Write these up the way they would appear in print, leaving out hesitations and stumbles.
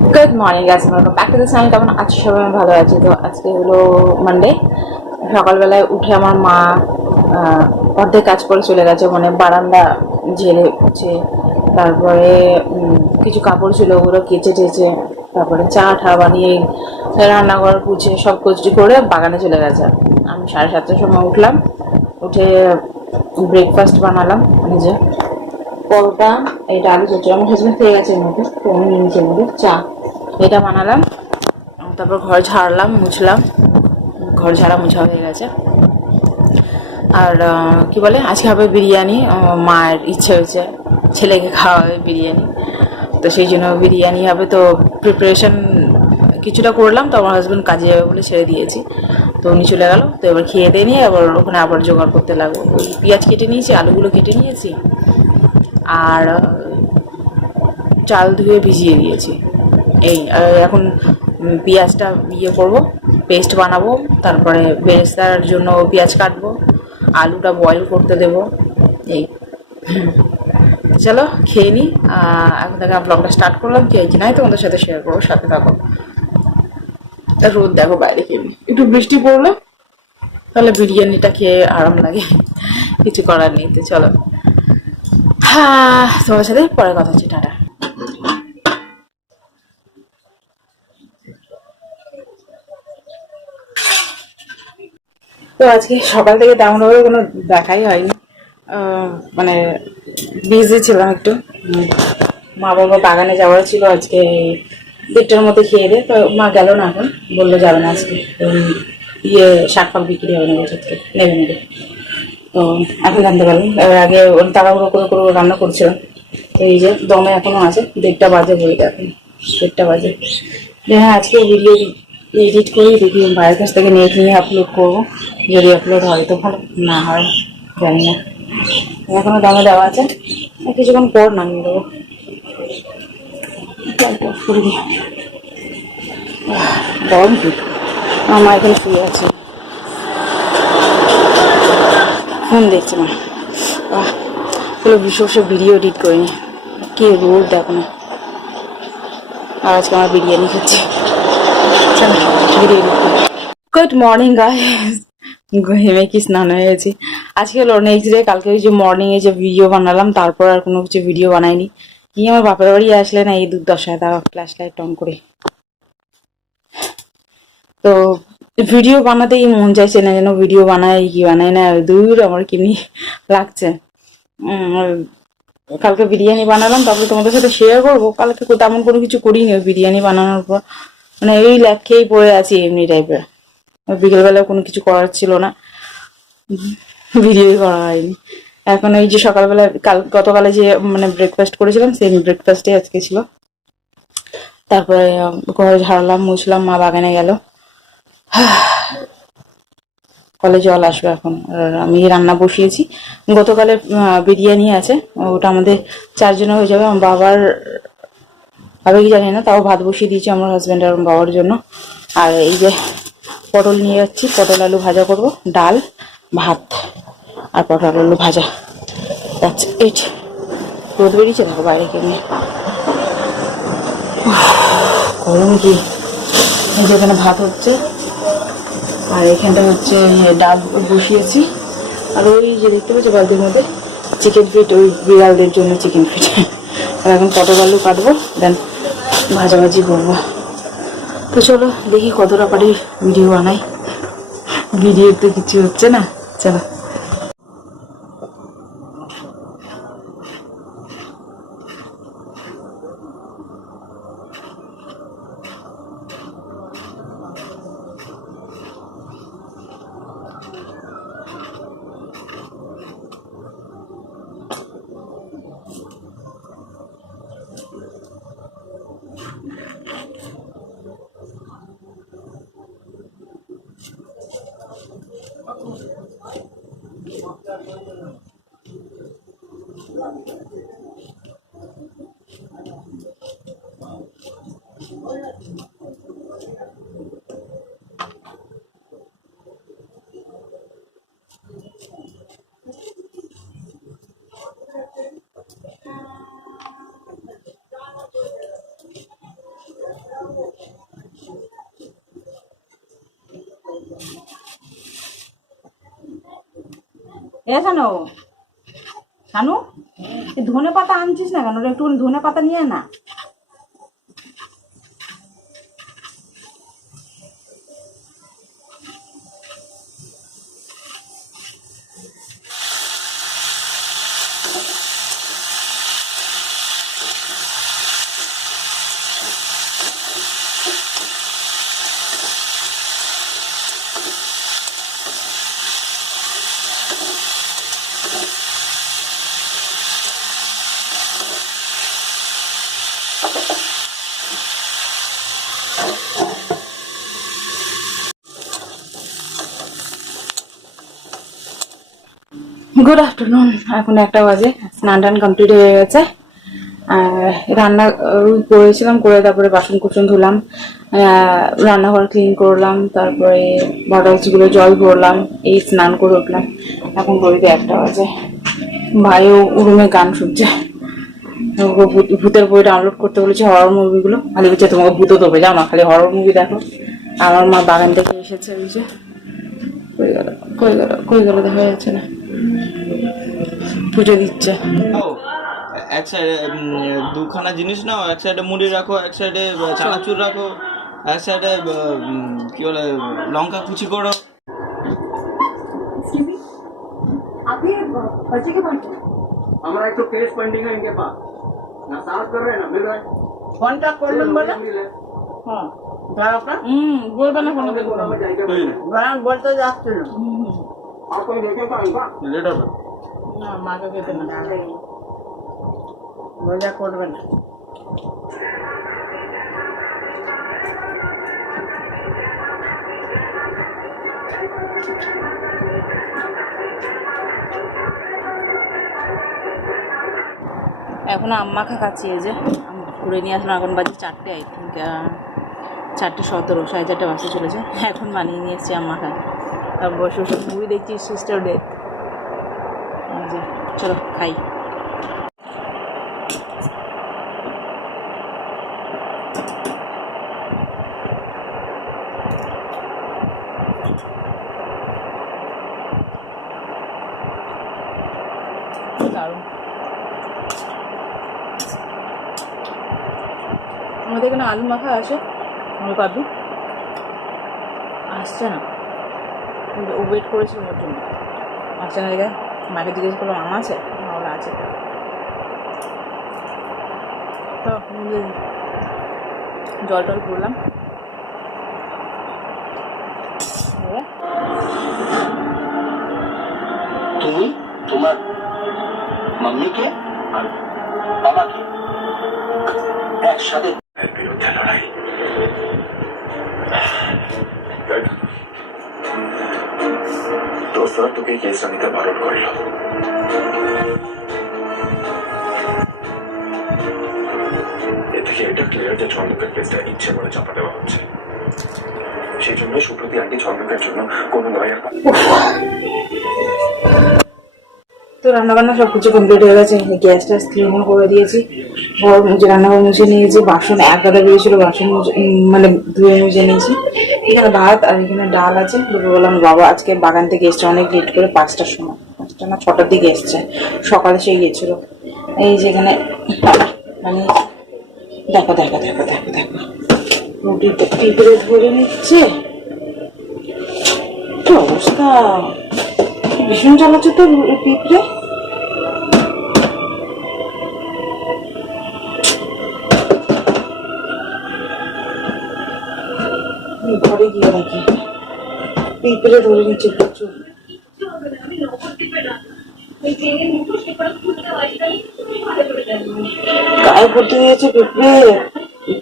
Good morning guys, welcome back to the channel. কেমন আছো সবাই? আমি ভালো আছি। তো আজকে হলো মানডে। সকালবেলায় উঠে আমার মা অর্ধেক কাজ করে চলে গেছে, মানে বারান্দা ঝেড়েছে, তারপরে কিছু কাপড় ছিল ওগুলো কেচে টেচে, তারপরে চা ঠা বানিয়ে রান্নাঘর গুছিয়ে সব কিছু করে বাগানে চলে গেছে। আমি 7:30টার সময় উঠলাম, উঠে ব্রেকফাস্ট বানালাম। নিজে পরোটা, এটা আলু চচ্চড়ি আমার হাজবেন্ড খেয়ে গেছে এর মধ্যে, তো আমি নিচে মধ্যে চা এটা বানালাম। তারপর ঘর ঝাড়লাম, মুছলাম, ঘর ঝাড়া মুছা হয়ে গেছে। আর কি বলে, আজকে হবে বিরিয়ানি। মায়ের ইচ্ছে হয়েছে ছেলেকে খাওয়াবে বিরিয়ানি, তো সেই জন্য বিরিয়ানি হবে। তো প্রিপারেশন কিছুটা করলাম, তো আমার হাজব্যান্ড কাজে যাবে বলে ছেড়ে দিয়েছি, তো উনি চলে গেল। তো এবার খেয়ে দিয়ে নিয়ে আবার ওখানে আবার জোগাড় করতে লাগবো। ওই পেঁয়াজ কেটে নিয়েছি, আলুগুলো কেটে নিয়েছি, আর চাল ধুয়ে ভিজিয়ে দিয়েছি। এই এখন পেঁয়াজটা করব, পেস্ট বানাবো, তারপরে বেরেস্তার জন্য পেঁয়াজ কাটবো, আলুটা বয়েল করতে দেবো। এই চলো খেয়ে নিই। এখন থেকে ব্লগটা স্টার্ট করলাম, কি হয়েছে নাই তোমাদের সাথে শেয়ার করবো, সাথে থাকো। রোদ দেখো বাইরে, খেয়ে একটু বৃষ্টি পড়লো তাহলে বিরিয়ানিটা খেয়ে আরাম লাগে, কিছু করার নেই। তো চলো, হ্যাঁ তোমার সাথে পরে কথা হচ্ছে, টাটা। তো আজকে সকাল থেকে তেমনভাবে কোনো দেখাই হয়নি, মানে বিজি ছিলাম একটু। মা বাবা বাগানে যাওয়ার ছিল আজকে 1:30টার মধ্যে খেয়ে দে, তো মা গেল না, এখন বললো যাবে না আজকে। শাক ফাক বিক্রি হবে না, বছর থেকে নেবে নেবে। তো এখন জানতে পারলাম, এবার আগে তাড়াহুড়ো করে করে রান্না করছিলাম। তো এই যে দমে এখনো আছে, 1:30টা বাজে বইটা, এখন 1:30টা বাজে। হ্যাঁ, আজকে ভিডিও এডিট করি, দেখি ভাইয়ের কাছ থেকে নেট নিয়ে আপলোড করবো। যদি আপলোড হয় তো ভালো, না হয় জানি না। এখনো দমে দেওয়া আছে, কিছুক্ষণ পর নামিয়ে দেবো। করে দিই, গরম কি। আমার এখানে শুয়ে আছে, ফোন দেখছে মা। চলো বসে বসে ভিডিও এডিট করে নি, কি রোদ দেখো না। আর আজকে আমার বিরিয়ানি খাচ্ছি। গুড মর্নিং গাইস, হেমে কি স্নান হয়ে গেছি। আজকে হলো নেক্সট ডে। কালকে ওই যে মর্নিং এ যে ভিডিও বানালাম, তারপর আর কোনো কিছু ভিডিও বানাইনি। কি আমার বাপের বাড়ি আসলে না এই দুর্দশায়, তারা ফ্ল্যাশ লাইট অন করে। তো ভিডিও বানাতেই মন চাইছে না, যেন ভিডিও বানাই কি বানাই না, দূর আমার কিনি লাগছে। কালকে বিরিয়ানি বানালাম, তারপরে তোমাদের সাথে শেয়ার করবো। কালকে তেমন কোনো কিছু করিনি, ওই বিরিয়ানি বানানোর পর মানে এই ল্যাগ খেয়েই পড়ে আছি এমনি টাইপের। বিকেলবেলা কোনো কিছু করার ছিল না, ভিডিওই করা হয়নি। এখন এই যে সকালবেলা গতকালে যে মানে ব্রেকফাস্ট করেছিলাম, সেই ব্রেকফাস্টে আজকে ছিল। তারপরে ঘর ঝাড়লাম, মুছলাম, মা বাগানে গেল, কলে জল আসবে এখন। আর আমি রান্না বসিয়েছি, গতকালে বিরিয়ানি আছে, ওটা আমাদের 4 জনের হয়ে যাবে। আমার বাবার হবে কি জানি না, তাও ভাত বসিয়ে দিয়েছি আমার হাজব্যান্ড আর বাবার জন্য। আর এই যে পটল নিয়ে যাচ্ছি, পটল আলু ভাজা করব, ডাল ভাত আর পটল আলু ভাজা। That's it. রোদ বেরিয়েছে দেখো বাইরে, কেমনি গরম কি। যেখানে ভাত হচ্ছে, আর এখানটা হচ্ছে ডাল বসিয়েছি। আর ওই যে দেখতে পাচ্ছি বালতির মধ্যে চিকেন ফিট, ওই বিড়ালদের জন্য চিকেন ফিট। আর এখন পটল আলু কাটবো, দেন ভাজাভাজি করবো। তো চলো দেখি কতটা পারি ভিডিও বানাই। ভিডিও তো কিছু হচ্ছে না, চলো। এ শানু, শানু, এই ধনে পাতা আনছিস না কেন? একটু ধনে পাতা নিয়ে না। Good afternoon. এখন 1টা বাজে, স্নান টান কমপ্লিট হয়ে গেছে। আর রান্না করেছিলাম, করে তারপরে বাসন কুসন ধুলাম, রান্নাঘর ক্লিন করলাম, তারপরে বটলসগুলো জল ভরলাম, এই স্নান করে উঠলাম। এখন ঘড়িতে 1টা বাজে। ভাইও রুমে গান শুনছে। ভূতের বই ডাউনলোড করতে বলেছে, হরর মুভিগুলো। খালি বলছে তোমাকে ভূত দেবে, যাও না, খালি হরর মুভি দেখো। আমার মা বাগান থেকে এসেছে, ওই যে কই গেল দেখা যাচ্ছে না, পুজো দিচ্ছে। এক সাইডে দুখানা জিনিস নাও, এক সাইডে মুড়ি রাখো, এক সাইডে চানাচুর রাখো, এক সাইডে কি বলে লঙ্কা কুচি করো। हमारा एक तो केस पेंडिंग है इनके पास, ना साफ कर रहे हैं ना मिल रहा है। कॉन्टैक्ट कर लो बोला। हाँ बोलबा ना কোনো দেখো গান বলতে যাচ্ছিল। आप कोई देखे का इनका লেট হবে না, মাকে খেতে না, মজা করবে না। এখন আম্মা খাচ্ছি, এই যে ঘুরে নিয়ে আসলাম। এখন বাজে 4টে, আই থিঙ্ক 4:17, 4:30 বাজে চলেছে। এখন বানিয়ে নিয়ে এসছি আম্মা খা। আর বসে বসে মুভি দেখছি, সিস্টার ডেথ। চলো খাই। দারুণ। আমাদের এখানে আলু মাখা আছে, আমার পাবি আসছে না, ও ওয়েট করেছিল ওর জন্য, আসছে না। দেখে মাকে জিজ্ঞেস করলাম আম আছে, ওরা আছে। তো জল টল করলাম। তুমি তোমার মাম্মিকে আর বাবাকে একসাথে বিরুদ্ধে লড়াই। দোস্তরা তোকে কেসটা নিতে বারণ করল। এ থেকে এটা ক্লিয়ার যে ঝর্ণকের কেসটা ইচ্ছে করে চাপা দেওয়া হচ্ছে। সেই জন্য সুপ্রতি আন্টি ঝর্ণকের জন্য কোনো লয়ার। তো রান্নাবান্না সব কিছু কমপ্লিট হয়ে গেছে। গ্যাস ট্যাস ক্লিনও করে দিয়েছি, ঘর মুছে, রান্নাঘর মুছে নিয়েছি, বাসন এক গাদা বেরিয়েছিল, বাসন মানে ধুয়ে মুছে নিয়েছি। এখানে ভাত আর এখানে ডাল আছে। বললাম বাবা আজকে বাগান থেকে এসছে অনেক লেট করে, 5টার সময়, 5টা না 6টার দিকে এসছে, সকালে সে গিয়েছিল। এই যেখানে মানে দেখো দেখো দেখো দেখো দেখো রুটিতে পিঁপড়ে ধরে নিচ্ছে, কি অবস্থা, ভীষণ চালাচ্ছে তো পিঁপড়ে। ঘরে গিয়ে রাখি, পিঁপড়ে ধরে নিচ্ছে প্রচুর। গায়ে ভর্তি হয়েছে পিঁপড়ে,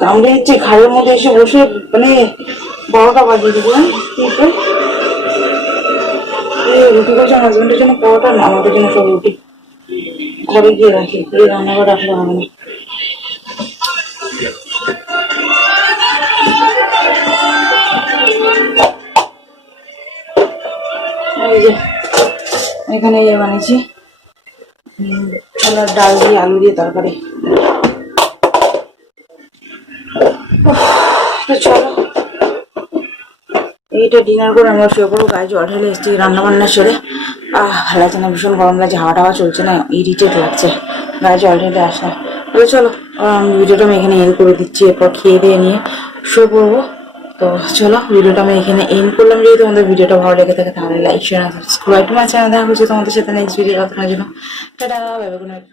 কামড়ে দিচ্ছে, ঘাড়ের মধ্যে এসে বসে, মানে 12টা বাজিয়ে দিল পিঁপড়ে। রুটি করছে হাজবেন্ডের জন্য পরোটা, না আমাদের জন্য সব রুটি। ঘরে গিয়ে রাখি, এই রান্নাঘর রাখলে হবে না। এই যে এখানে ইয়ে বানিয়েছি, ছোলার ডাল দিয়ে আলু দিয়ে তরকারি। তো চলো এইটা ডিনার করে আমরা শুয়ে পড়বো। গায়ে জল ঢেলে এসেছি রান্না বান্না সেরে। ভালো লাগছে না, ভীষণ গরম লাগছে, হাওয়া টাওয়া চলছে না, ইরিটেট লাগছে, গায়ে জল ঢেলে আসলাম। তাহলে চলো ভিডিওটা আমি এখানে এন্ড করে দিচ্ছি, এরপর খেয়ে দিয়ে নিয়ে শুয়ে পড়বো। তো চলো ভিডিওটা আমি এখানে এন্ড করলাম। যদি তোমাদের ভিডিওটা ভালো লেগে থাকে তাহলে like share subscribe to my channel. দেখা হচ্ছে তোমাদের সাথে নেক্সট ভিডিও দেখার জন্য। Tata, bye bye, good night.